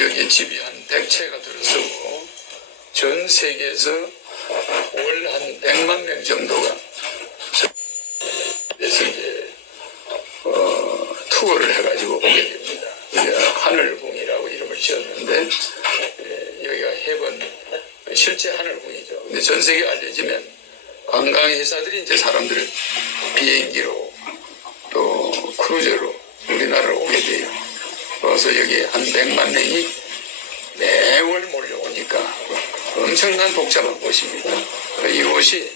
여기 집이 한 100채가 들어서고 전 세계에서 월 한 100만 명 정도가 그래서 이제 투어를 해가지고 오게 됩니다. 하늘궁이라고 이름을 지었는데 여기가 해번 실제 하늘궁이죠. 근데 전 세계에 알려지면 관광회사들이 이제 사람들을 비행기로 또 크루저로 우리나라로 오게 돼요. 그래서 여기 한 100만 명이 매월 몰려오니까 엄청난 복잡한 곳입니다. 이곳이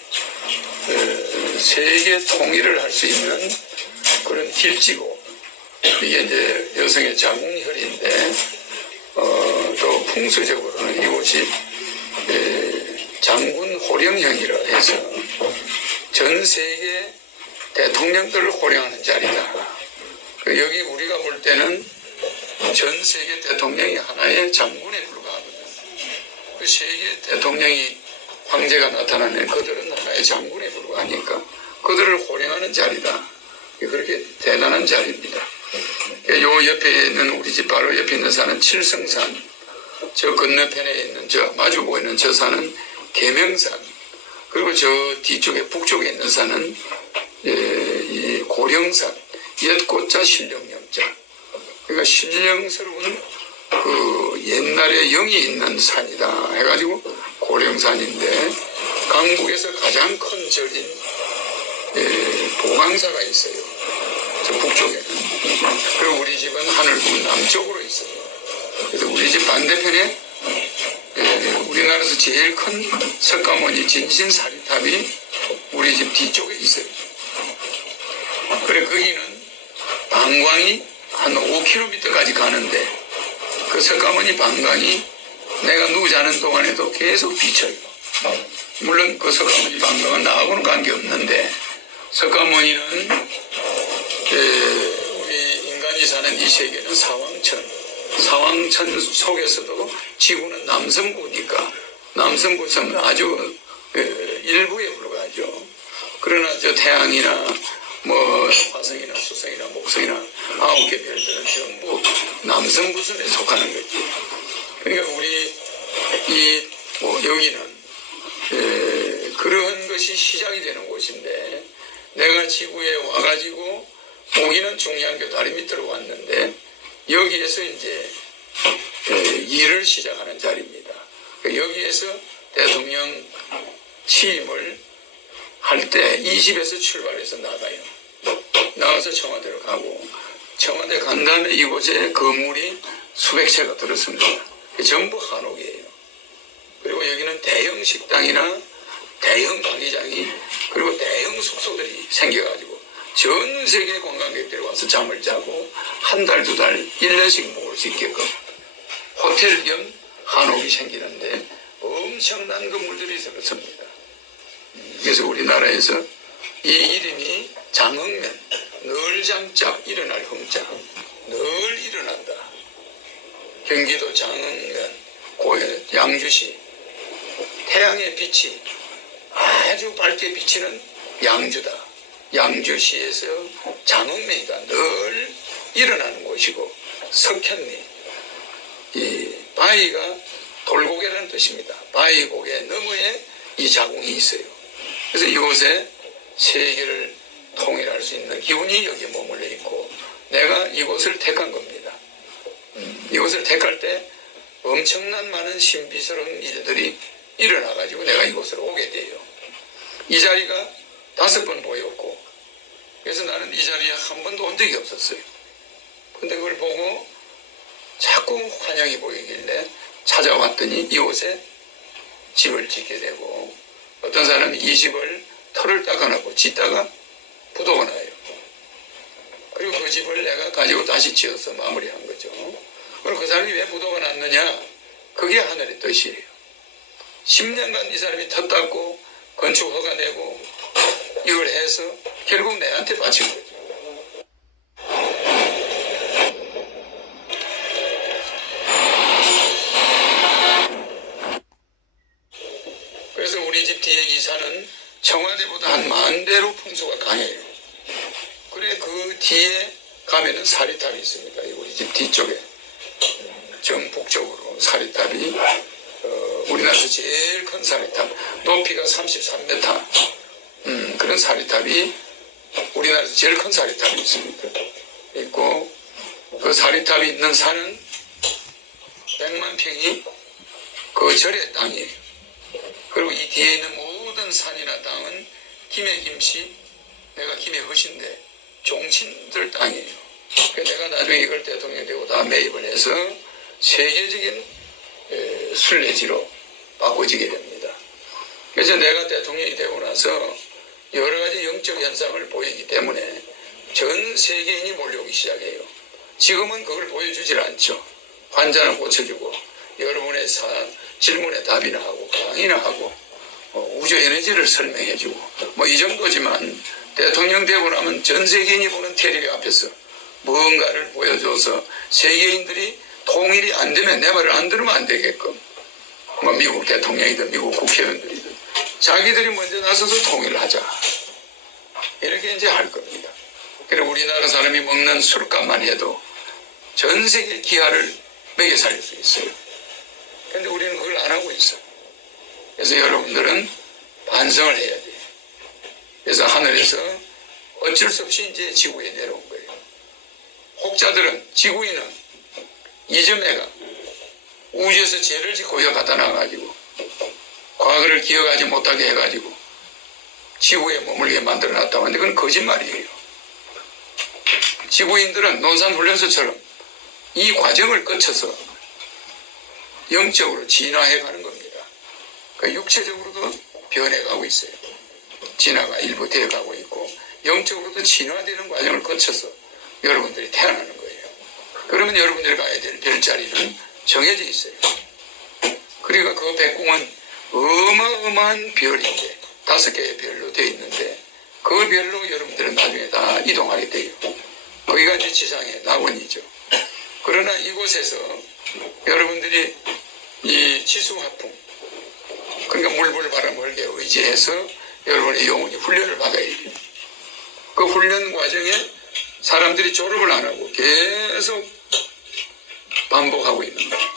세계 통일을 할 수 있는 그런 길지고 이게 이제 여성의 자궁혈인데 또 풍수적으로는 이곳이 장군 호령형이라 해서 전 세계 대통령들을 호령하는 자리다. 여기 우리가 볼 때는 전 세계 대통령이 하나의 장군에 불과하거든. 그 세계 대통령이 황제가 나타나면 그들은 하나의 장군에 불과하니까 그들을 호령하는 자리다. 그렇게 대단한 자리입니다. 요 옆에 있는 우리 집 바로 옆에 있는 산은 칠성산, 저 건너편에 있는 저 마주 보이는 저 산은 계명산, 그리고 저 뒤쪽에 북쪽에 있는 산은 이 고령산, 옛꽃자 신령영자. 그러니까 신령스러운 그 옛날에 영이 있는 산이다 해가지고 고령산인데 강북에서 가장 큰 절인 보강사가 있어요. 저 북쪽에는. 그리고 우리 집은 하늘궁 남쪽으로 있어요. 그래서 우리 집 반대편에 우리나라에서 제일 큰 석가모니 진신사리탑이 우리 집 뒤쪽에 있어요. 그래 거기는 방광이 한 5km까지 가는데 그 석가모니 방광이 내가 누워 자는 동안에도 계속 비쳐요. 물론 그 석가모니 방광은 나하고는 관계없는데 석가모니는 우리 인간이 사는 이 세계는 사왕천 속에서도 지구는 남성부니까 남성부는 아주 일부에 불과하죠. 그러나 저 태양이나 뭐 화성이나 수성이나 목성이나 9개 별들은 전부 남성부선에 속하는 거지. 그러니까 우리 여기는 그런 것이 시작이 되는 곳인데 내가 지구에 와가지고 오기는 중량교 다리 밑으로 왔는데 여기에서 이제 일을 시작하는 자리입니다. 여기에서 대통령 취임을 할 때 이 집에서 출발해서 나가요. 나가서 청와대로 가고 청와대 간 다음에 이곳에 건물이 수백 채가 들었습니다. 전부 한옥이에요. 그리고 여기는 대형 식당이나 대형 강의장이 그리고 대형 숙소들이 생겨가지고 전 세계 관광객들이 와서 잠을 자고 한 달, 두 달, 1년씩 묵을 수 있게끔 호텔 겸 한옥이 생기는데 엄청난 건물들이 들었습니다. 그래서 우리나라에서 이 이름이 장흥면, 늘 잠자 일어날 흥자, 늘 일어난다. 경기도 장흥면, 양주시 태양의 빛이 아주 밝게 비치는 양주다. 양주시에서 장흥면이다. 늘 일어나는 곳이고 석현리, 이 바위가 돌고개라는 뜻입니다. 바위고개 너머에 이 자궁이 있어요. 그래서 이곳에 세계를 통일할 수 있는 기운이 여기에 머물러 있고 내가 이곳을 택한 겁니다. 이곳을 택할 때 엄청난 많은 신비스러운 일들이 일어나가지고 내가 이곳으로 오게 돼요. 이 자리가 5번 보였고 그래서 나는 이 자리에 한 번도 온 적이 없었어요. 근데 그걸 보고 자꾸 환영이 보이길래 찾아왔더니 이곳에 집을 짓게 되고 어떤 사람이 이 집을 털을 닦아놓고 짓다가 부도가 나요. 그리고 그 집을 내가 가지고 다시 지어서 마무리한 거죠. 그럼 그 사람이 왜 부도가 났느냐? 그게 하늘의 뜻이에요. 10년간 이 사람이 터 닦고 건축 허가 내고 이걸 해서 결국 내한테 바친 거죠. 그래서 우리 집 뒤에 이 산은 청와대보다 한 10,000배로 풍수가 강해요. 그래 그 뒤에 가면은 사리탑이 있습니다. 우리 집 뒤쪽에. 정북쪽으로 사리탑이 우리나라에서 제일 큰 사리탑, 높이가 33m, 그런 사리탑이 우리나라에서 제일 큰 사리탑이 있습니다. 있고 그 사리탑이 있는 산은 100만 평이 그 절의 땅이에요. 그리고 이 뒤에 있는 모든 산이나 땅은 김해 김씨, 내가 김해 허신대 종친들 땅이에요. 그래서 내가 나중에 이걸 대통령 되고 다 매입을 해서 세계적인 순례지로 바꿔지게 됩니다. 그래서 내가 대통령이 되고 나서 여러 가지 영적 현상을 보이기 때문에 전 세계인이 몰려오기 시작해요. 지금은 그걸 보여주질 않죠. 환자는 고쳐주고 여러분의 질문에 답이나 하고 강의나 하고 우주 에너지를 설명해주고 뭐 이 정도지만 대통령 되고 나면 전 세계인이 보는 텔레비 앞에서 뭔가를 보여줘서 세계인들이 통일이 안 되면 내 말을 안 들으면 안 되게끔 뭐 미국 대통령이든 미국 국회의원들이든 자기들이 먼저 나서서 통일을 하자 이렇게 이제 할 겁니다. 그리고 우리나라 사람이 먹는 술값만 해도 전 세계 기아를 먹여 살릴 수 있어요. 그런데 우리는 그걸 안 하고 있어요. 그래서 여러분들은 반성을 해야 돼요. 그래서 하늘에서 어쩔 수 없이 이제 지구에 내려온 거예요. 혹자들은 지구인은 이점에가 우주에서 죄를 짓고 여기 갖다 놔가지고 과거를 기억하지 못하게 해가지고 지구에 머물게 만들어놨다고 하는데 그건 거짓말이에요. 지구인들은 논산훈련소처럼 이 과정을 거쳐서 영적으로 진화해가는 겁니다. 그러니까 육체적으로도 변해가고 있어요. 진화가 일부 되어가고 있고 영적으로도 진화되는 과정을 거쳐서 여러분들이 태어나는 거예요. 그러면 여러분들이 가야 될 별자리는 정해져 있어요. 그러니까 그 백궁은 어마어마한 별인데 5개의 별로 되어 있는데 그 별로 여러분들은 나중에 다 이동하게 돼요. 거기가 이제 지상의 낙원이죠. 그러나 이곳에서 여러분들이 이 지수화풍, 그러니까 물불 바람 벌게 의지해서 여러분의 영혼이 훈련을 받아야 돼요. 그 훈련 과정에 사람들이 졸업을 안 하고 계속 반복하고 있는 거예요.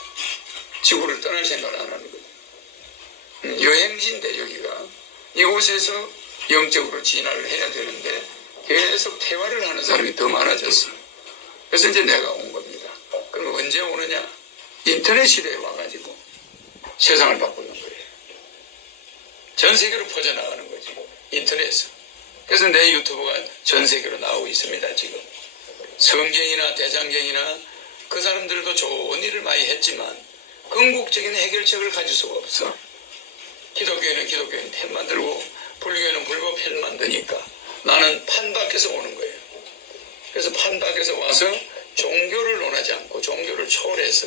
지구를 떠날 생각을 안 하는 거예요. 여행지인데 여기가 이곳에서 영적으로 진화를 해야 되는데 계속 퇴화를 하는 사람이 더 많아졌어. 그래서 이제 내가 온 겁니다. 그럼 언제 오느냐? 인터넷 시대에 와가지고 세상을 바꾸는 거예요. 전 세계로 퍼져나가는 거지. 인터넷에서. 그래서 내 유튜브가 전 세계로 나오고 있습니다. 지금 성경이나 대장경이나 그 사람들도 좋은 일을 많이 했지만 궁극적인 해결책을 가질 수가 없어. 기독교인은 기독교인 편 만들고 불교인은 불교 편 만드니까 나는 판 밖에서 오는 거예요. 그래서 판 밖에서 와서 종교를 논하지 않고 종교를 초월해서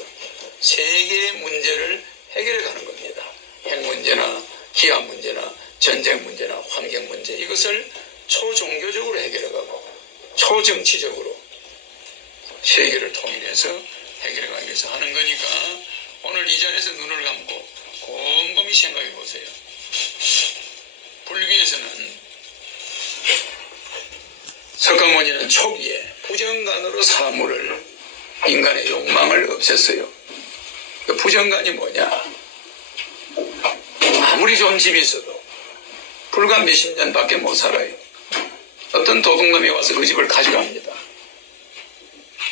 세계의 문제를 해결해 가는 겁니다. 핵 문제나 기아 문제나 전쟁 문제나 환경 문제, 이것을 초종교적으로 해결해 가고 초정치적으로 세계를 통일해서 해결해 가기 위해서 하는 거니까 오늘 이 자리에서 눈을 감고 곰곰이 생각해 보세요. 불교에서는 석가모니는 초기에 부정간으로 사물을, 인간의 욕망을 없앴어요. 그 부정간이 뭐냐? 아무리 좋은 집이 있어도 불과 몇십 년밖에 못 살아요. 어떤 도둑놈이 와서 그 집을 가져갑니다.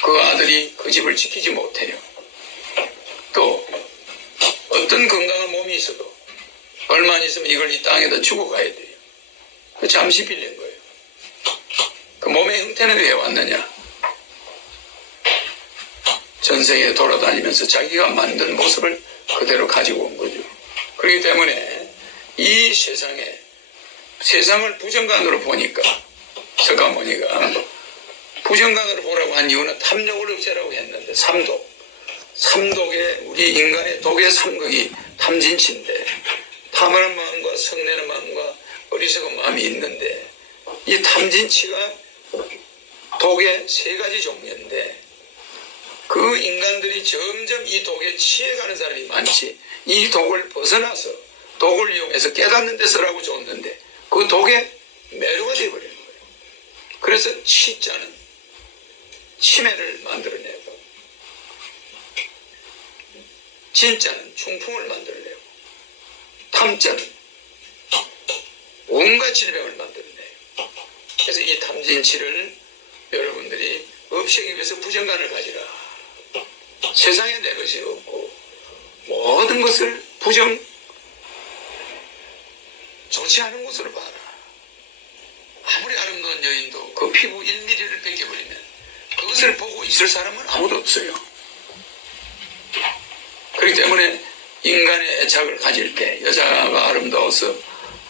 그 아들이 그 집을 지키지 못해요. 또 어떤 건강한 몸이 있어도 얼마 안 있으면 이걸 이 땅에다 주고 가야 돼요. 그 잠시 빌린 거예요. 그 몸의 형태는 왜 왔느냐? 전생에 돌아다니면서 자기가 만든 모습을 그대로 가지고 온 거죠. 그렇기 때문에 이 세상을 부정간으로 보니까 석가모니가 부정간으로 보라고 한 이유는 탐욕을 없애라고 했는데 삼독의 우리 인간의 독의 삼극이 탐진치인데 탐하는 마음과 성내는 마음과 어리석은 마음이 있는데 이 탐진치가 독의 3가지 종류인데 그 인간들이 점점 이 독에 취해가는 사람이 많지, 이 독을 벗어나서 독을 이용해서 깨닫는 데 쓰라고 줬는데 그 독에 매료가 되어버리는 거예요. 그래서 치자는 치매를 만들어내고 진짜는 중풍을 만들어내고 탐자는 온갖 질병을 만들어내요. 그래서 이 탐진치를 여러분들이 없애기 위해서 부정관을 가지라. 세상에 내 것이 없고 모든 것을 좋지 않은 것으로 봐라. 아무리 아름다운 여인도 그 피부 1mm를 벗겨버리면 그것을 보고 있을 사람은 아무도 없어요. 그렇기 때문에 인간의 애착을 가질 때, 여자가 아름다워서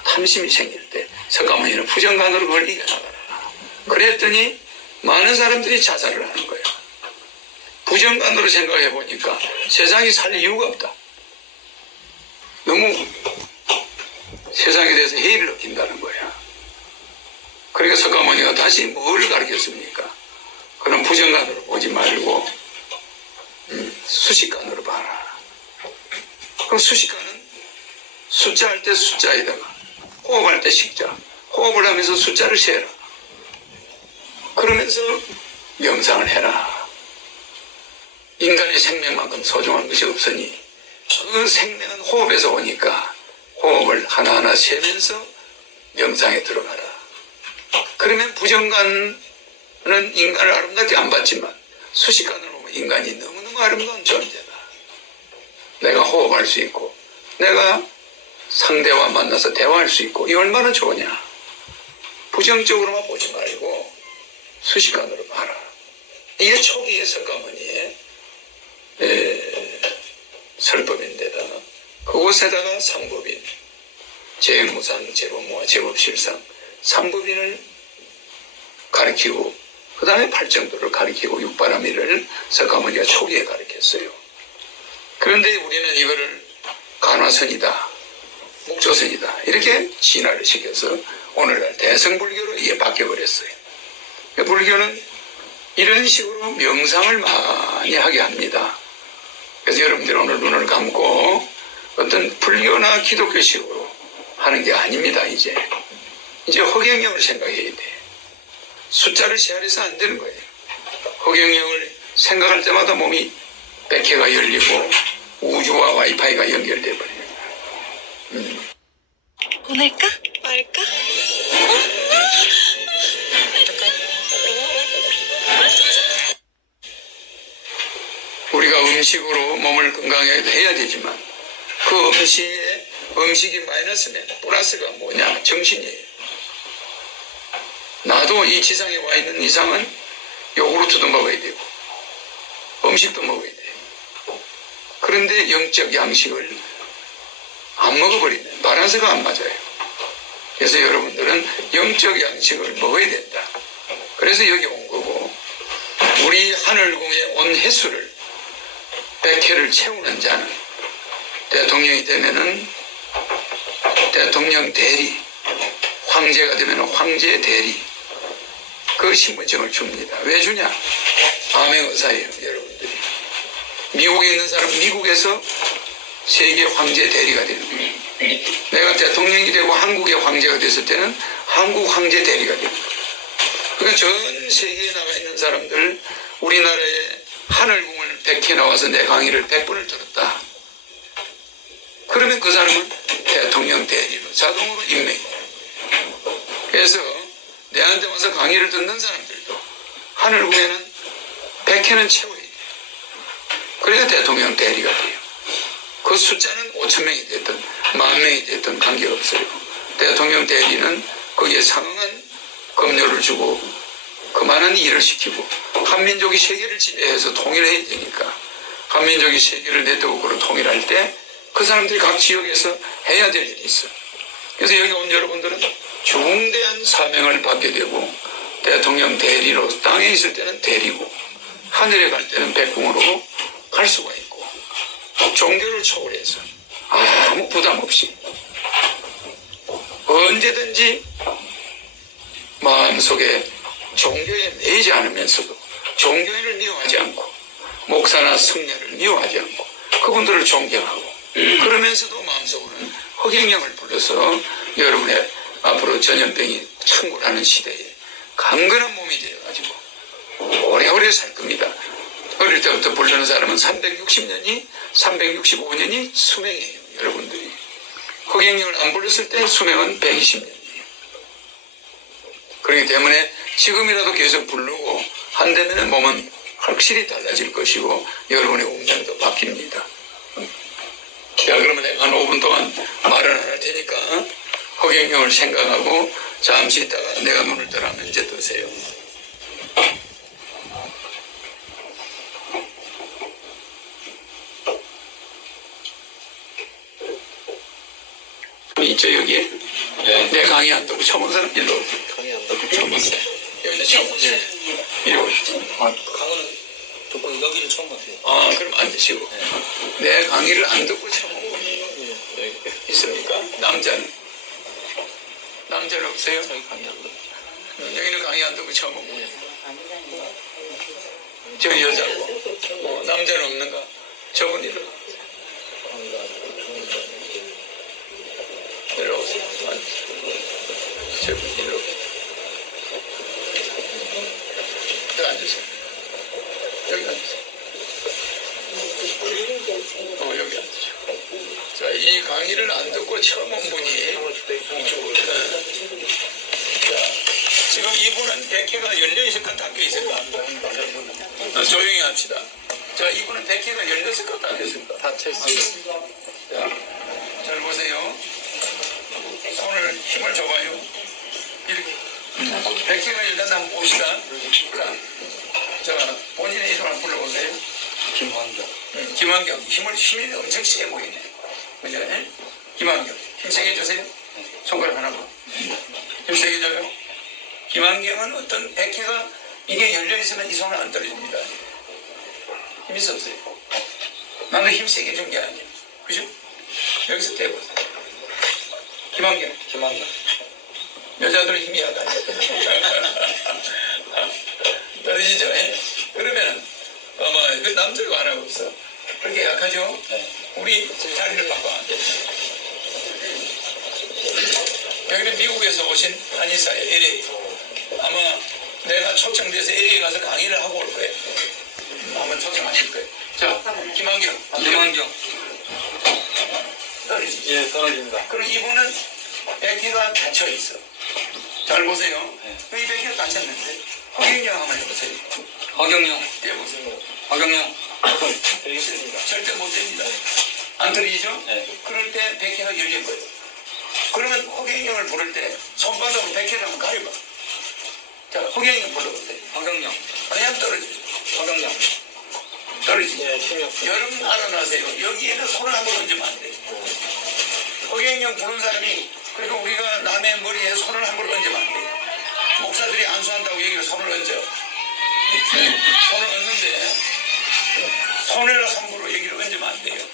탐심이 생길 때 석가모니는 부정관으로 그걸 이겨나가라. 그랬더니 많은 사람들이 자살을 하는 거예요. 부정관으로 생각해 보니까 세상이 살 이유가 없다. 너무 세상에 대해서 해이를 느낀다는 거야. 그러니까 석가모니가 다시 뭘 가르쳤습니까? 그런 부정관으로 보지 말고 수식관으로 봐라. 그럼 수식관은 숫자 할 때 숫자에다가 호흡할 때 식자, 호흡을 하면서 숫자를 세라. 그러면서 명상을 해라. 인간의 생명만큼 소중한 것이 없으니 그 생명은 호흡에서 오니까 호흡을 하나하나 세면서 명상에 들어가라. 그러면 부정관은 인간을 아름답게 안 봤지만 수식관으로 보면 인간이 너무너무 아름다운 존재다. 내가 호흡할 수 있고 내가 상대와 만나서 대화할 수 있고 이 얼마나 좋으냐. 부정적으로만 보지 말고 수식관으로 봐라. 이게 초기의 석가모니의 설법인데다 그곳에다가 삼법인, 제무상, 제법모와 제법실상 삼법인을 가르치고 그 다음에 팔정도를 가르치고 육바라밀을 석가모니가 초기에 가르쳤어요. 그런데 우리는 이거를 간화선이다, 목조선이다 이렇게 진화를 시켜서 오늘날 대성불교로 이게 바뀌어버렸어요. 불교는 이런 식으로 명상을 많이 하게 합니다. 그래서 여러분들 오늘 눈을 감고 어떤 불교나 기독교식으로 하는 게 아닙니다. 이제 허경영을 생각해야 돼. 숫자를 세아려서 안 되는 거예요. 허경영을 생각할 때마다 몸이 100개가 열리고 우주와 와이파이가 연결돼 버려요. 보낼까? 말까? 우리가 음식으로 몸을 건강하게 해야 되지만 그 음식이 마이너스면 플러스가 뭐냐? 정신이에요. 나도 이 지상에 와 있는 이상은 요구르트도 먹어야 되고 음식도 먹어야 돼요. 그런데 영적 양식을 안 먹어버리면 바란스가 안 맞아요. 그래서 여러분들은 영적 양식을 먹어야 된다. 그래서 여기 온 거고 우리 하늘궁의 온 횟수를 100회를 채우는 자는 대통령이 되면은 대통령 대리, 황제가 되면은 황제 대리 그 신분증을 줍니다. 왜 주냐? 암행의사예요. 여러분들이 미국에 있는 사람은 미국에서 세계 황제 대리가 되는 거예요. 내가 대통령이 되고 한국의 황제가 됐을 때는 한국 황제 대리가 되는 거예요. 그러니까 전 세계에 나가 있는 사람들 우리나라에 하늘궁을 100회 나와서 내 강의를 100번을 들었다. 그러면 그 사람은 대통령 대리로 자동으로 임명해요. 그래서 내한테 와서 강의를 듣는 사람들도 하늘궁에는 100회는 채워야 돼요. 그래야 대통령 대리가 돼요. 그 숫자는 5,000명이 됐든 10,000명이 됐든 관계없어요. 대통령 대리는 거기에 상응한 급료를 주고 그 많은 일을 시키고 한민족이 세계를 지배해서 통일해야 되니까 한민족이 세계를 네트워크로 통일할 때 그 사람들이 각 지역에서 해야 될 일이 있어. 그래서 여기 온 여러분들은 중대한 사명을 받게 되고 대통령 대리로 땅에 있을 때는 대리고 하늘에 갈 때는 백궁으로 갈 수가 있고 종교를 초월해서 아무 부담 없이 언제든지 마음속에 종교에 매이지 않으면서도 종교인을 미워하지 않고 목사나 승려를 미워하지 않고 그분들을 존경하고 그러면서도 마음속으로는 허경영을 불러서 여러분의 앞으로 전염병이 창궐하는 시대에 강건한 몸이 되어가지고 오래오래 살 겁니다. 어릴 때부터 부르는 사람은 365년이 수명이에요. 여러분들이. 허경영을 안 불렀을 때 수명은 120년이에요. 그렇기 때문에 지금이라도 계속 부르고 한다면 몸은 확실히 달라질 것이고 여러분의 운명도 바뀝니다. 자, 그러면 내가 한 5분 동안 말을 안 할 테니까 허경영을 생각하고 잠시 있다가 내가 문을 닫으면 이제 드세요. 있죠 여기에? 네. 내 강의 안 듣고 처음 온 사람 일로 오세요. 강의 안 듣고 처음 봤어요. 여기는 처음 오세요. 이리 오십시오. 강의는 듣고 여기는 처음 봤어요. 아 그럼 앉으시고. 내 강의를 안 듣고 처음 온 분이 네. 있습니까? 남자는? 남자는 없어요? 저희 강의 안 듣고. 여기는 강의 안 듣고 처음 온 분이에요. 저 여자고. 남자는 없는가? 저분 일로. 내려오세요. 저분 일로. 여기 앉으세요. 여기 앉으세요. 여기 앉으시고. 자, 이 강의를 안 듣고 처음 온 분이 자, 지금 이분은 백회가 열려 있을까 닫혀 있을까? 조용히 합시다. 자, 이분은 백회가 열렸을까 닫혀 있을까? 닫혀 있습니다. 자, 잘 보세요. 손을 힘을 줘봐요. 이렇게. 백회가 열렸다 한번 봅시다. 자, 본인의 이름 한번 불러보세요. 김환경. 김환경. 힘이 엄청 세게 보이네. 그죠? 예? 김환경. 힘 세게 주세요. 손가락 하나 봐. 힘 세게 줘요. 김환경은 어떤 백회가 이게 열려있으면 이 손은 안 떨어집니다. 힘 있어 없어요? 나는 힘 세게 준 게 아니에요. 그죠? 여기서 대보세요. 김환경. 김환경. 여자들은 힘이 약하죠. 떨어지죠? 예? 그러면 아마 그 남자가 하나 없어. 그렇게 약하죠? 네. 우리 자리를 바꿔 앉아요. 여기는 미국에서 오신 한의사예요. LA. 아마 내가 초청돼서 LA 가서 강의를 하고 올 거예요. 아마 초청하실 거예요. 자, 김환경. 김환경. 떨어지죠? 예, 떨어집니다. 그럼 이분은 백희가 닫혀 있어. 잘 보세요. 이 백희가 닫혔는데 허경영 한번 해보세요. 허경영. 떼보세요. 허경영. 되겠습니다. 절대 못 됩니다. 안 들리죠? 네. 그럴 때 백희가 열린 거예요. 그러면 허경영을 부를 때 손바닥으로 백희를 한번 가려봐. 자, 허경영 불러보세요. 허경영. 그냥 떨어져요. 허경영. 떨어지죠. 예, 힘이 없어요. 여러분 알아나세요. 여기에는 손을 한번 얹으면 안 돼요. 허경영 부른 사람이 그리고 우리가 남의 머리에 손을 한번 얹으면 안 돼요. 목사들이 안수한다고 여기를 손을 얹어. 손을 얹는데 손을 함부로 여기를 얹으면 안 돼요.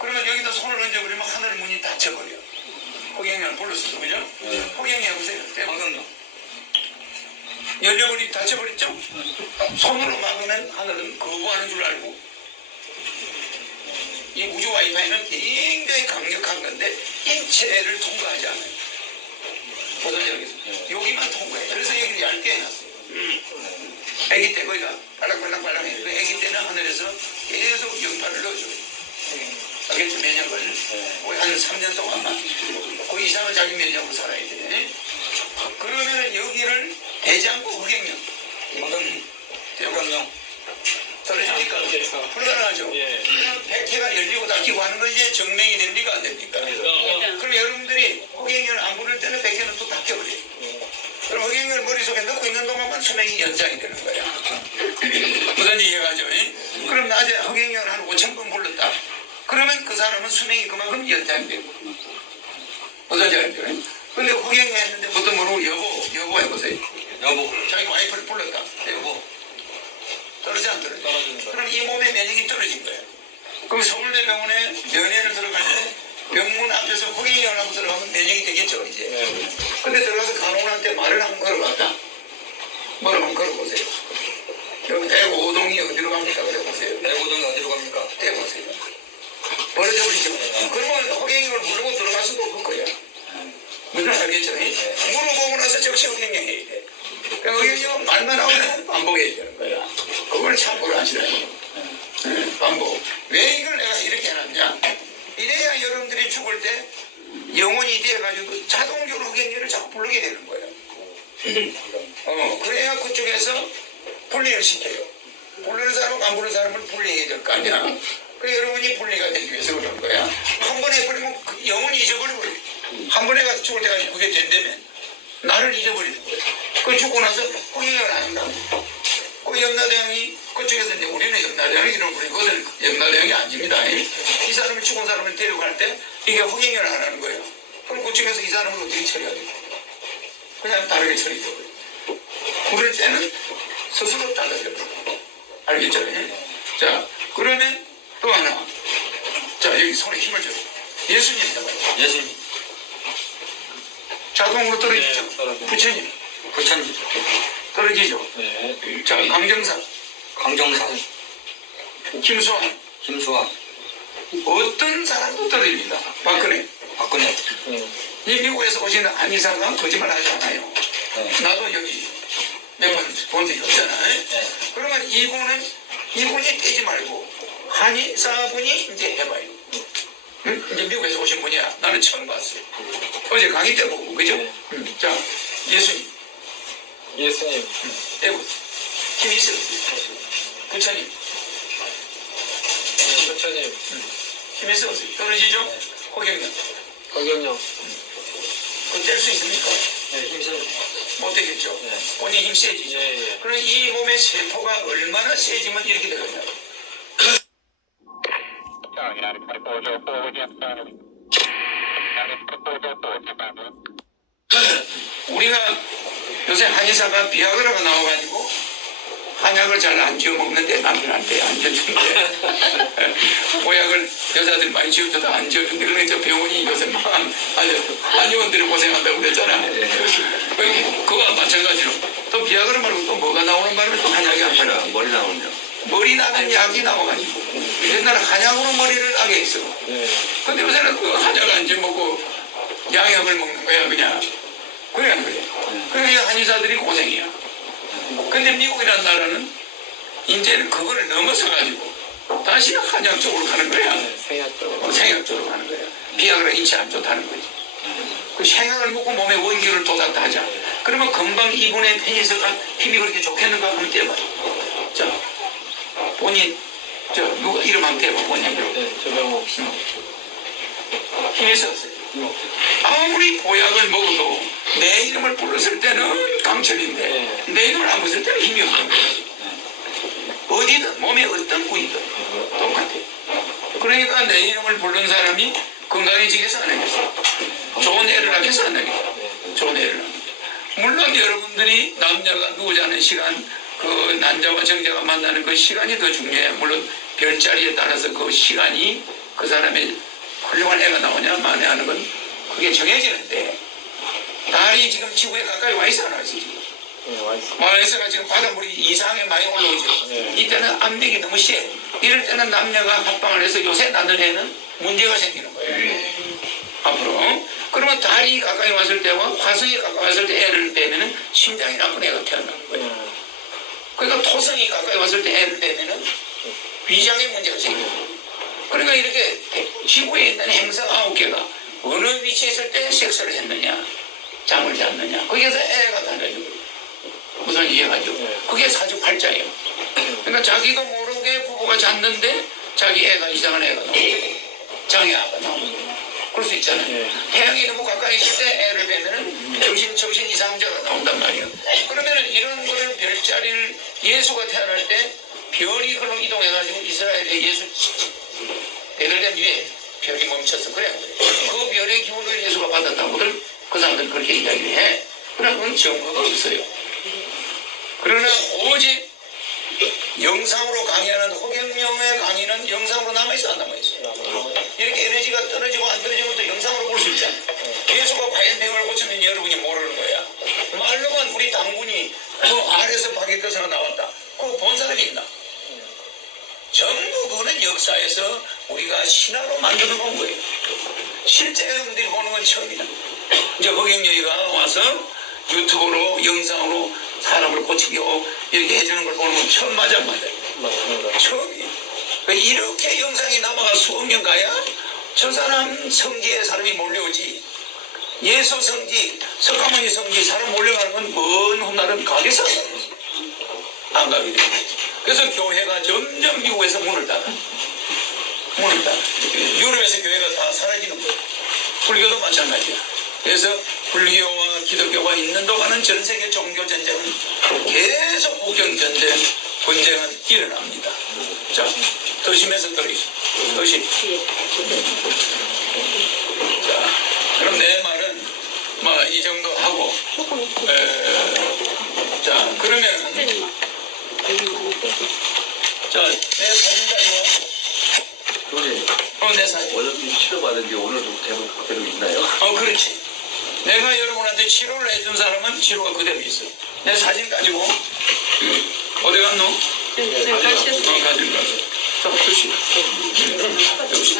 그러면 여기다 손을 얹어버리면 하늘 문이 닫혀버려. 허경영을 불렀어요. 그죠? 허경영 해보세요. 허경영. 열려버리 닫혀버렸죠? 손으로 막으면 하늘은 거부하는 줄 알고 이 우주 와이파이는 굉장히 강력한 건데 인체를 통과하지 않아요. 보세요. 여기서 여기만 통과해. 그래서 여기를 얇게 해놨어요. 아기 때 거기가 빨랑빨랑빨랑해. 그 아기 때는 하늘에서 계속 영파를 넣어줘요. 알겠죠? 면역을 거의 한 3년 동안만 그 이상은 자기 면역으로 살아야 돼. 그러면은 여기를 대장부 허경영. 허경영. 떨어지니까 불가능하죠. 예. 그럼 백회가 열리고 닫히고 하는 건 이제 증명이 됩니까 안 됩니까? 그럼 여러분들이 허경영을 안 부를 때는 백회는 또 닫혀버려요. 그럼 허경영을 머릿속에 넣고 있는 동안만 수명이 연장이 되는 거야. 무슨 이해가죠? 그럼 낮에 허경영을 한 5,000번 불렀다. 그러면 그 사람은 수명이 그만큼 연장이 되고. 무슨 이해가죠? 근데 허경영 했는데 보통 모르고 여보 해보세요. 여보. 자기 와이프를 불렀다. 여보. 떨어지 안 떨어져? 떨어집니다. 그럼 이 몸의 면역이 떨어진 거예요. 그럼 서울대병원에 면회를 들어갈 때 병문 앞에서 허경영을 하고 들어가면 면역이 되겠죠 이제. 근데 들어가서 간호원한테 말을 한번 걸어봤다. 뭐를 한번 걸어보세요. 여기 대고동이 어디로 갑니까? 그래보세요. 내고동이 어디로 갑니까? 대보세요. 버려져버리죠. 그러면 허경영을 부르고 들어갈 수도 없을 거야. 무슨 알겠죠? 물어보고 나서 적시 허경영 해야 돼. 그러니까 허경영은 말만 하고 반복해야 되는 거야. 그걸 참고를 하시라는 거야. 방법. 왜 이걸 내가 이렇게 해놨냐? 이래야 여러분들이 죽을 때 영혼이 돼가지고 자동적으로 흑행열을 자꾸 부르게 되는 거예요. 그래야 그쪽에서 분리를 시켜요. 부르는 사람은 안 부르는 사람을 분리해야 될 거 아니야. 그래 여러분이 분리가 되기 위해서 그런 거야. 한 번에 버리면 영혼이 잊어버리고 한 번에 가서 죽을 때까지 그게 된다면 나를 잊어버리는 거야. 그 죽고 나서 흑행열을 안 한다고. 그 염라대왕이 그쪽에서 이제 우리는 염라대왕이 이런 분이 그것은 염라대왕이 아닙니다. 이 사람이 죽은 사람을 데려갈 때 이게 흑행열을 안 하는 거예요. 그럼 그쪽에서 이 사람을 어떻게 처리하게 돼요? 그냥 다르게 처리돼요. 부를 때는 스스로 잘라져요. 알겠죠? 자, 그러면 또 하나. 자, 여기 손에 힘을 줘요. 예수님 해봐요. 예수님. 자동으로 떨어지죠. 네, 떨어져요. 부처님 부처님. 떨어지죠. 네. 자, 강정사, 강정사. 김수환 김수환. 어떤 사람도 떨어집니다. 박근혜. 박근혜. 이 미국에서 오신 한의사가 거짓말 하지 않아요. 네. 나도 여기 몇 번 본 적이 없잖아. 네. 그러면 이분이 떼지 말고 한의사분이 이제 해봐요. 응? 이제 미국에서 오신 분이야. 나는 처음 봤어요. 어제 강의 때 보고, 그죠? 네. 자, 예수님. 예수님, 떼고. 힘이 있어요. 부처님. 부처님, 힘이 있어요. 떨어지죠? 네. 호경련. 허경영, 그거 뗄 수 있습니까? 네, 힘세요. 못 되겠죠? 네. 본인 힘 세지죠? 예. 그럼 이 몸의 세포가 얼마나 세지면 이렇게 되거든요. 우리가 요새 한의사가 비아그라가 나와가지고 한약을 잘 안 지어 먹는데 남편한테 안 지어준대. 보약을 여자들 많이 지어줘도 안 지어준대. 그러니까 병원이 요새 막 아주 한의원들이 고생한다고 그랬잖아. 그거와 마찬가지로 또 비아그라 말고 또 뭐가 나오는 바람에 또 한약이 안 팔아. 머리 나오냐? 머리 나는 약이 나와가지고 옛날에 한약으로 머리를 나게 했어. 네. 근데 요새는 그 한약 안 지어 먹고 양약을 먹는 거야 그냥. 그래 안 그래? 그래 한의사들이 고생이야. 근데 미국이라는 나라는 이제는 그거를 넘어서가지고 다시 한약 쪽으로 가는 거야. 생약적으로. 생약 쪽으로 가는 거야. 비아그라 인체 안 좋다는 거지. 그 생약을 먹고 몸에 원기를 돋았다 하자. 그러면 금방 이분의 페니스가 힘이 그렇게 좋겠는가 한번 떼봐. 자, 본인 누가 이름 한번 떼봐 본인. 네, 조병호. 힘이 있었어요. 아무리 보약을 먹어도 내 이름을 불렀을 때는 강철인데 내 이름을 안 불렀을 때는 힘이 없는 거예요. 어디든 몸의 어떤 부위든 똑같아. 그러니까 내 이름을 부른 사람이 건강해지겠어 안 하겠어? 좋은 애를 낳겠어 안 하겠어? 좋은 애를 낳겠어. 물론 여러분들이 남녀가 누우자 하는 시간, 그 난자와 정자가 만나는 그 시간이 더 중요해. 물론 별자리에 따라서 그 시간이 그 사람의 훌륭한 애가 나오냐 마냐 하는 건 그게 정해지는데 달이 지금 지구에 가까이 와 있어 안 와 있어 지금? 네, 와있어. 와 있어가 지금 바닷물이 이상하게 많이 올라오죠. 네. 이때는 압력이 너무 세. 이럴 때는 남녀가 합방을 해서 요새 낳는 애는 문제가 생기는 거예요. 앞으로. 그러면 달이 가까이 왔을 때와 화성이 가까이 왔을 때 애를 빼면은 심장이 나쁜 애가 태어나는 거예요. 그러니까 토성이 가까이 왔을 때 애를 빼면은 위장에 문제가 생겨요. 그러니까 이렇게 지구에 있는 행성 9개가 어느 위치에 있을 때 섹스를 했느냐, 잠을 잤느냐, 거기에서 애가 달라지고 무슨 이해가죠? 그게 사주팔자예요. 그러니까 자기도 모르게 부부가 잤는데 자기 애가 이상한 애가 나오고 장애아가 나오고 그럴 수 있잖아요. 태양이 너무 가까이 있을 때 애를 빼면은 정신 이상자가 나온단 말이에요. 그러면은 이런 거를 별자리를 예수가 태어날 때 별이 그로 이동해가지고 이스라엘의 예수 베들레헴 위에 별이 멈췄어. 그래. 그 별의 기운을 예수가 받았다고들 그 사람들은 그렇게 이야기해. 그러나 그건 증거가 없어요. 그러나 오직 영상으로 강의하는 호경영의 강의는 영상으로 남아있어 안 남아있어? 이렇게 에너지가 떨어지고 안 떨어지는 것도 영상으로 볼 수 있잖아. 예수가 과연 병을 고쳤는지 여러분이 모르는 거야. 말로만 우리 당군이 그 알에서 박이 떠서 나왔다. 그거 본 사람이 있나? 전부 그거는 역사에서 우리가 신화로 만들어 놓은 거예요. 실제 여러분들이 보는 건 처음이다. 이제 허경영이가 와서 유튜브로 영상으로 사람을 고치고 이렇게 해주는 걸 보는 건 처음 맞아. 맞습니다. 처음이에요. 이렇게 영상이 남아가 수억 년 가야 저 사람 성지에 사람이 몰려오지. 예수 성지, 석가모니 성지 사람 몰려가는 건 먼 훗날은 가겠어. 안 가게 돼. 그래서 교회가 점점 미국에서 문을 닫아. 문을 닫아. 유럽에서 교회가 다 사라지는 거야. 불교도 마찬가지야. 그래서 불교와 기독교가 있는 동안은 전 세계 종교 전쟁은 계속 국경 전쟁, 분쟁은 일어납니다. 자, 더 심해서 더 심. 자, 그럼 내 말은 뭐 이 정도 하고, 자, 그러면 자, 내 사진가 이거. 교수님, 내 사진. 원장님 치료받은 게 오늘도 계속 그대로 있나요? 그렇지. 내가 여러분한테 치료를 해준 사람은 치료가 그대로 있어. 내 사진 가지고 어디 갔노? 가지고 가서. 자, 드시. 드시.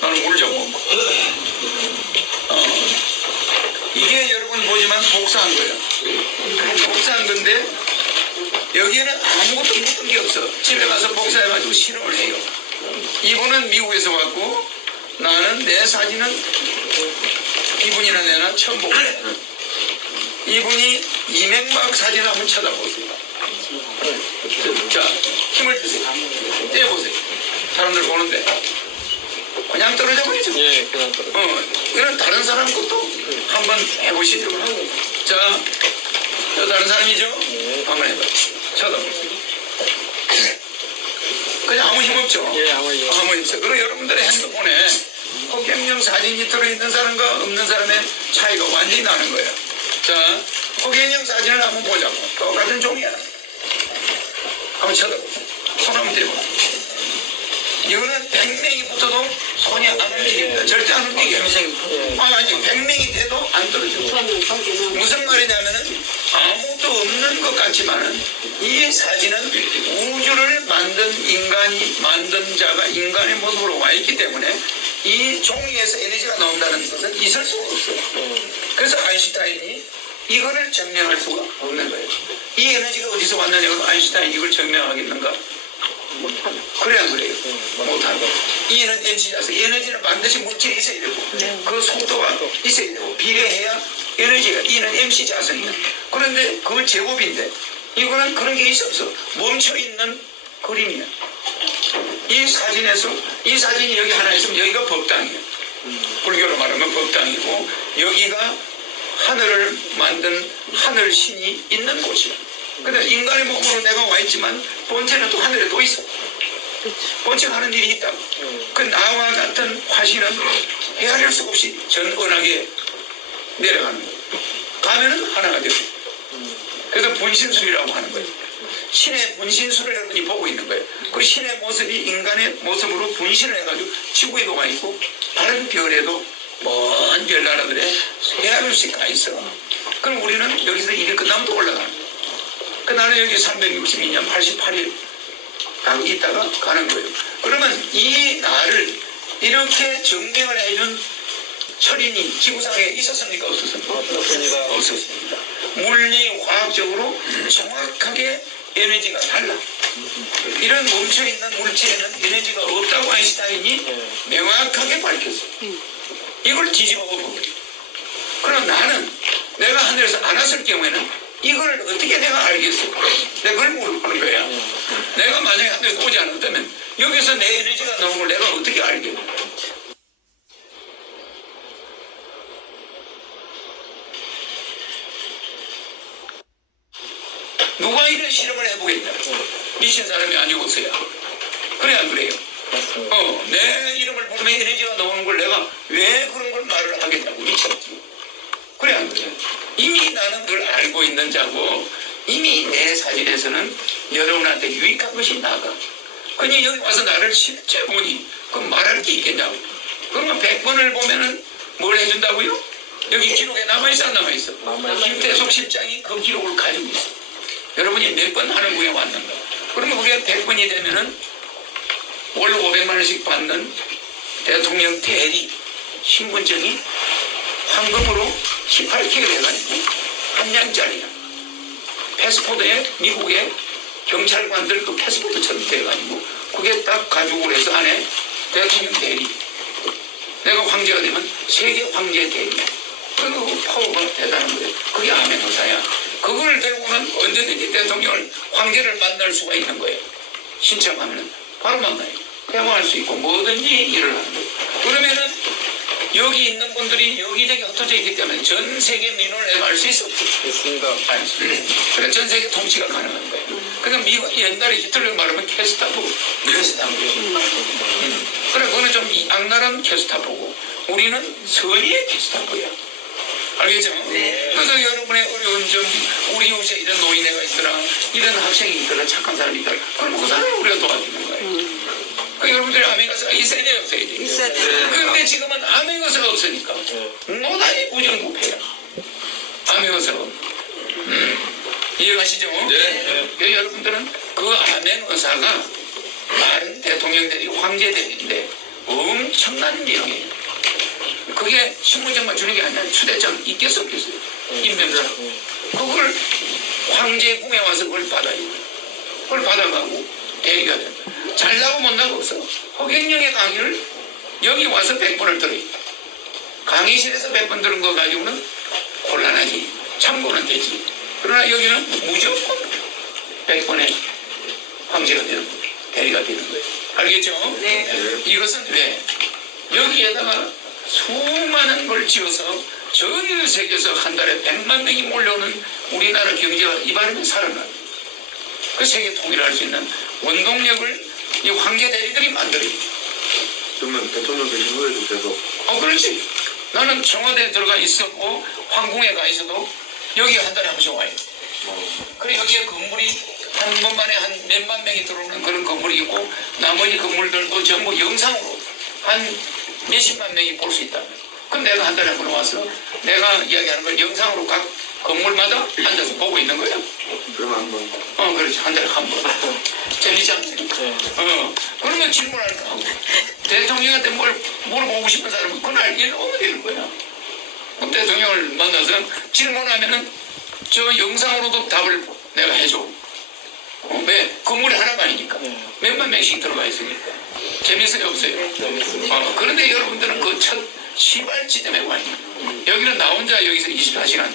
나는 물 좀 먹고. 이게 여러분 보지만 복사한 거예요. 복사한 건데 여기에는 아무것도 묻은 게 없어. 집에 가서 복사해가지고 실험을 해요. 이분은 미국에서 왔고 나는 내 사진은 이분이나 내나 처음 보고 이분이 이명박 사진을 한번 쳐다보세요. 자, 힘을 주세요. 떼어보세요. 사람들 보는데 그냥 떨어져 버리죠. 예, 그냥 떨어져. 이런 다른 사람 것도 한번 해보시죠. 자, 저 다른 사람이죠? 한번 해봐요. 쳐다보세요. 그냥 아무 힘 없죠? 예, 아무 힘 없어요. 아무 힘 없어요. 그리고 여러분들의 핸드폰에 호갱령 사진이 들어있는 사람과 없는 사람의 차이가 완전히 나는 거예요. 자, 호갱령 사진을 한번 보자고. 똑같은 종이야. 한번 쳐다보세요. 손 한번 대보세요. 이거는 100명이 붙어도 손이 안 움직입니다. 절대 안 움직여요. 아니 100명이 돼도 안 떨어져요. 무슨 말이냐면은 아무도 없는 것 같지만은 이 사진은 우주를 만든 인간이 만든 자가 인간의 모습으로 와 있기 때문에 이 종이에서 에너지가 나온다는 것은 있을 수가 없어요. 그래서 아인슈타인이 이거를 증명할 수가 없는 거예요. 이 에너지가 어디서 왔느냐고 아인슈타인이 이걸 증명하겠는가? 그래 안 그래요? 못하고 이는 MC라서 에너지는 반드시 물질이 있어야 되고 그 속도가 있어야 되고 비례해야 에너지가 이는 MC 자성이야. 그런데 그건 제곱인데 이거는 그런 게 있어. 멈춰있는 그림이야. 이 사진에서 이 사진이 여기 하나 있으면 여기가 법당이야. 불교로 말하면 법당이고 여기가 하늘을 만든 하늘 신이 있는 곳이야. 근데 인간의 몸으로 내가 와 있지만 본체는 또 하늘에 또 있어. 본체가 하는 일이 있다고. 그 나와 같은 화신은 헤아릴 수 없이 전원하게 내려가는 거예요. 가면은 하나가 되고. 그래서 분신술이라고 하는 거예요. 신의 분신술을 여러분이 보고 있는 거예요. 그 신의 모습이 인간의 모습으로 분신을 해가지고 지구에도 와 있고 다른 별에도 먼 별나라들에 헤아릴 수가 있어. 그럼 우리는 여기서 일이 끝나면 또 올라가는 거예요. 그 나는 여기 362년 88일 딱 있다가 가는 거예요. 그러면 이 날을 이렇게 증명을 해준 철인이 지구상에 있었습니까? 없었습니까? 없습니다. 없었습니다. 물리, 화학적으로 정확하게 에너지가 달라. 이런 멈춰있는 물질에는 에너지가 없다고 아인슈타인이 명확하게 밝혔어요. 이걸 뒤집어 보고 그럼 나는 내가 하늘에서 안 왔을 경우에는 이걸 어떻게 내가 알겠어? 내가 그걸 모르는 거야. 내가 만약에 하늘에서 오지 않았다면 여기서 내 에너지가 나오는 걸 내가 어떻게 알겠냐? 누가 이런 실험을 해보겠냐? 미친 사람이 아니고서야. 그래 안 그래요? 내 이름을 부르면 에너지가 나오는 걸 내가 왜 그런 걸 말을 하겠냐고 미쳤지. 그래 안 그래? 이미 나는 그걸 알고 있는 자고 이미 내 사진에서는 여러분한테 유익한 것이 나가. 그니 여기 와서 나를 실제 보니 그럼 말할 게 있겠냐고. 그러면 100번을 보면은 뭘 해준다고요? 여기 기록에 남아있어 안 남아있어? 김태숙 실장이 그 기록을 가지고 있어. 여러분이 몇 번 하는 후에 왔는가? 그러면 그게 100번이 되면은 월 500만 원씩 받는 대통령 대리 신분증이 황금으로 18K를 해가지고 한 장짜리야. 패스포드에 미국의 경찰관들 그 패스포드처럼 돼가지고 그게 딱 가지고 그래서 안에 대통령 대리. 내가 황제가 되면 세계 황제 대리. 그 파워가 대단한 거예요. 그게 암행어사야. 그걸 들고는 언제든지 대통령을 황제를 만날 수가 있는 거예요. 신청하면 바로 만나요. 대화할 수 있고 뭐든지 일을 하는 거예요. 그러면은 여기 있는 분들이 여기저기 흩어져 있기 때문에 전 세계 민원을 해갈 수 있어. 있습니다. 아니, 그러니까 전 세계 통치가 가능한 거예요. 그러니까 미국 옛날에 히틀러 말하면 캐스타포. 그래, 그거는 좀 악랄한 캐스타포고 우리는 선의의 캐스타포야. 알겠죠? 그래서 여러분의 어려운 점, 우리 요새 이런 노인네가 있더라, 이런 학생이 있더라, 착한 사람이 있더라, 그럼 그 사람을 우리가 도와주는 거예요. 그 여러분들이 암행어사가 있어야 돼요, 없어야 돼요? 있어야 돼요. 그런데 지금은 암행어사가 없으니까 노단이 부정부패야. 암행어사가. 이해가시죠? 네. 여러분들은 그 암행어사가 다른 대통령들이 황제들인데 엄청난 명예예요. 그게 신분증만 주는 게 아니라 추대장 있겠어 없겠어요? 임명장. 그걸 황제궁에 와서 그걸 받아야 돼. 그걸 받아가고 대기가 된다. 잘나고 못나고 없어. 허경영의 강의를 여기 와서 100번을 들어요. 강의실에서 100번 들은 거 가지고는 곤란하지. 참고는 되지. 그러나 여기는 무조건 100번에 황제가 되는 거예요. 대리가 되는 거예요. 알겠죠? 네. 이것은 왜? 여기에다가 수많은 걸 지어서 전 세계에서 한 달에 100만 명이 몰려오는 우리나라 경제가 이 바람에 살아나요. 그 세계 통일할 수 있는 원동력을 이 황제 대리들이 만들어요. 그러면 대통령 되신 후에도 계속 그렇지. 나는 청와대에 들어가 있었고 황궁에 가 있어도 여기 한 달에 한 번씩 와요. 그래 여기에 건물이 한 번만에 한 몇만 명이 들어오는 그런 건물이 있고 나머지 건물들도 전부 영상으로 한 몇십만 명이 볼 수 있다. 그럼 내가 한 달에 한 번 와서 내가 이야기하는 걸 영상으로 각 건물마다 앉아서 보고 있는 거야. 그러면 한번 그렇지. 한 달에 한 번. 재밌지 않나요? 그러면 질문할까? 대통령한테 뭘 물어보고 싶은 사람은 그날 일 오면 되는 거야. 그럼 대통령을 만나서 질문하면은 저 영상으로도 답을 내가 해줘. 왜? 건물이 하나가 아니니까. 몇만 명씩 들어가 있으니까. 재밌어요, 없어요? 그런데 여러분들은 그 첫 시발 지점에 와 있는. 여기는 나 혼자 여기서 24시간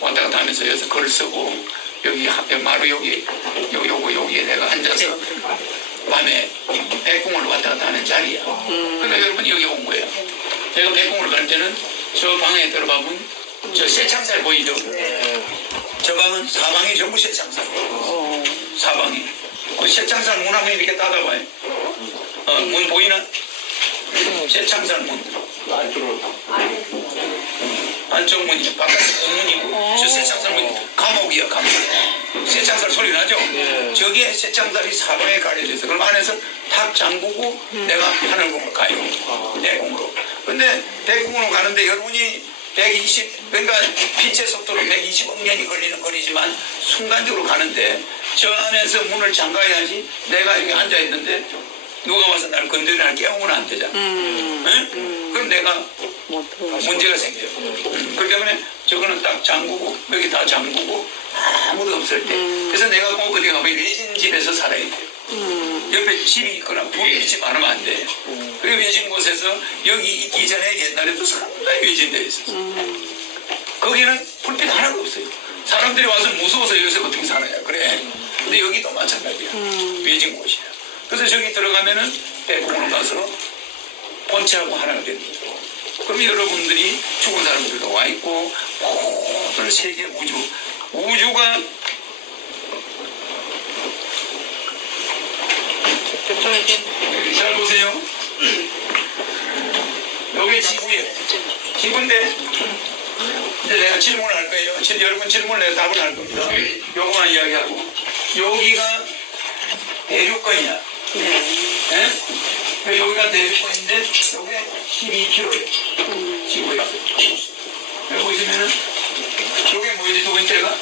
왔다 갔다 하면서 여기서 글 쓰고 여기 마루 여기에 내가 앉아서 밤에 백궁을 왔다 갔다 하는 자리야. 그러니까 여러분 여기 온 거야. 제가 백궁을 갈 때는 저 방에 들어가면 저 쇠창살 보이죠? 저 방은 사방이 전부 쇠창살. 사방이. 그 쇠창살 문 하면 이렇게 닫아봐요. 문 보이나? 쇠창살 문. 안쪽 문이 바깥 문이고 저 쇠창살 문이 감옥이야 감옥. 쇠창살 소리 나죠? 저기에 쇠창살이 사방에 가려져 있어. 그럼 안에서 탁 잠그고 내가 하늘궁으로 가요. 대궁으로. 근데 대궁으로 가는데 여러분이 120, 그러니까 빛의 속도로 120억 년이 걸리는 거리지만 순간적으로 가는데 저 안에서 문을 잠가야지 내가 여기 앉아있는데 누가 와서 날 건드려 날 깨우면 안 되잖아. 응? 그럼 내가 문제가 생겨요. 그렇기 때문에 저거는 딱 잠그고 여기 다 잠그고 아무도 없을 때 그래서 내가 꼭 어디 가면 외진 집에서 살아야 돼요. 옆에 집이 있거나 불이 있지 않으면 안 돼요. 그 외진 곳에서 여기 있기 전에 옛날에도 상당히 외진되어 있었어. 거기는 불빛 하나도 없어요. 사람들이 와서 무서워서 여기서 어떻게 살아야 그래. 근데 여기도 마찬가지야. 외진 곳이야. 그래서 저기 들어가면은 백궁으로 가서 본체하고 하나가 되는 거죠. 그럼 여러분들이 죽은 사람들도 와 있고 모든 세계 우주가 잘 보세요. 여기 지구예요. 지구인데 이제 내가 질문을 할 거예요. 여러분 질문을 내가 답을 할 겁니다. 요거만 이야기하고 여기가 대륙권이야. 네? 여기가 대륙권인데 여기가 12km예요. 지구가. 여기 보시면은 여기 뭐지 두 번째가?